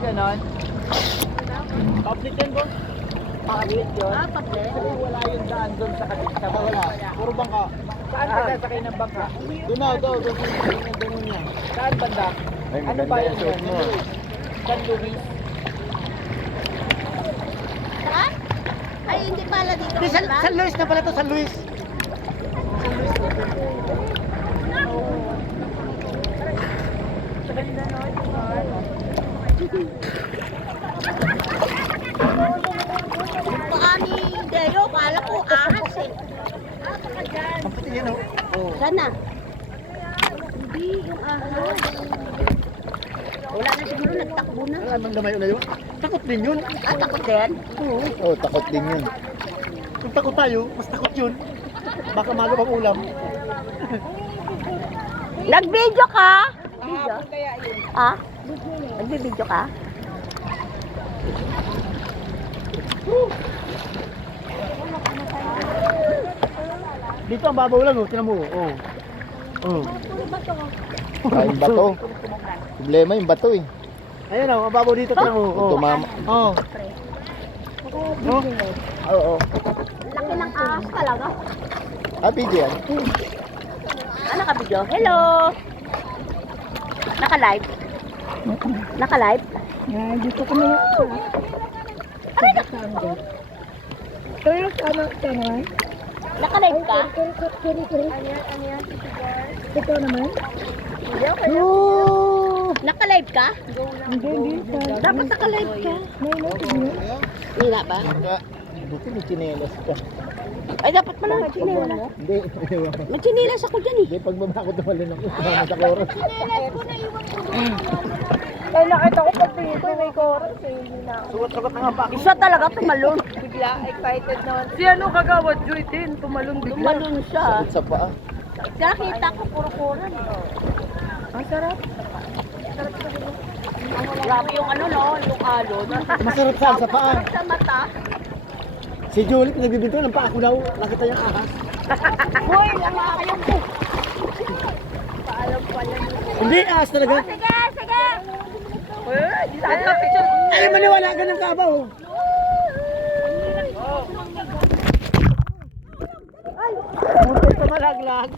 ganon. Public yan, boss. Public yun. Public. Kasi wala yung daan doon sa kabita. Wala. Puro bangka. Saan ka sasakay ng bangka? Doon na, doon niya. Saan banda? Ano ba yun? San Luis. Saan? Ay, hindi pala dito. San Luis na pala to, San Luis. Baka ni Deo, kala ko ahas eh. Ang puti yan, oh. Sana? Hindi, yung ahas. Wala na siguro, nagtakbo na. Alam ang damay ulayo. Takot din yun. Takot din? Oo, takot din yun. Kung takot tayo, mas takot yun. Baka maga pang ulam. Nag-video ka? Video? Ah? Nag-video ka? Dito ang babaw lang, oh. Tinan mo, oh. Oh. Yung bato. Problema yung bato eh. Ayan, oh. Ang babaw dito, tinan mo. Oh. Tumama. Oh. Oh. Oo. Laki ng ahas talaga. Video yan. Ano ka video? Hello! Naka-live? Naka-live? Dito kami sa Aray na! kaya naman? Naka-live ka? Ito naman? Naka-live ka? Hindi. Dapat naka-live ka. May natin yun. Wala ba? Buti may chinelas ka. Ay, dapat pala may chinelas. Hindi. May chinelas ako dyan eh. Hindi, pagbaba ko tumalun ako. Sama sa koros. Ay, nakita ko pag dito may chorus eh. Hindi na ako. Sugat-sugat na nga pa. Isa talaga tumalon. Bigla, excited naman. Si ano kagawad, Joy din, tumalong bigla. Tumalon siya. Sakit sa paa. Nakita ko puro-puran. Ang sarap. Grabe yung ano no, yung alon. Masarap saan sa paa. Sa mata. Si Julie, pinagbibinto ng paa ko daw. Nakita yung ahas. Hoy, lama kayo po. Paalam pala. Hindi, ahas talaga. Sige, sige. Saan ka picture? Ay, maniwala ka ng kabaw. Ay, muntik sa malaglag.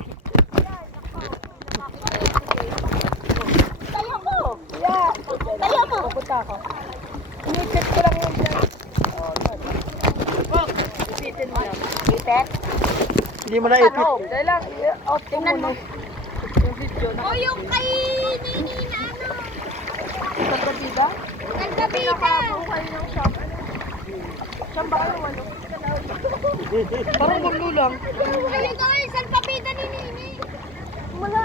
Tayo ko. Tayo mo. Pupunta ako. Ini-check ko lang yung vlog. Ipitin mo lang. Ipet. Hindi mo na ipit. Dahil lang, off ko Tingnan mo. muna yung video na. O yung kay Nini na ano. Sa Provida? Nagkabita. Kayo ng shop. Saan ba kayo ano? Parang gulo lang. Ayun ko, isang kapita ni Nini. Wala.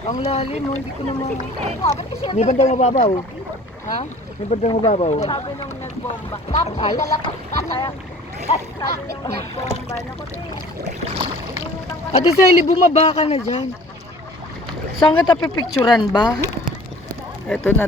Ang lalim mo, hindi ko naman. Ba't kasi May bandang mababaw. Ha? May bandang mababaw. Sabi nung nagbomba. tapos dala pa kaya. Sabi nung nagbomba. Naku, Ate Sally, bumaba ka na dyan. Saan kita pipicturan ba? Ito na.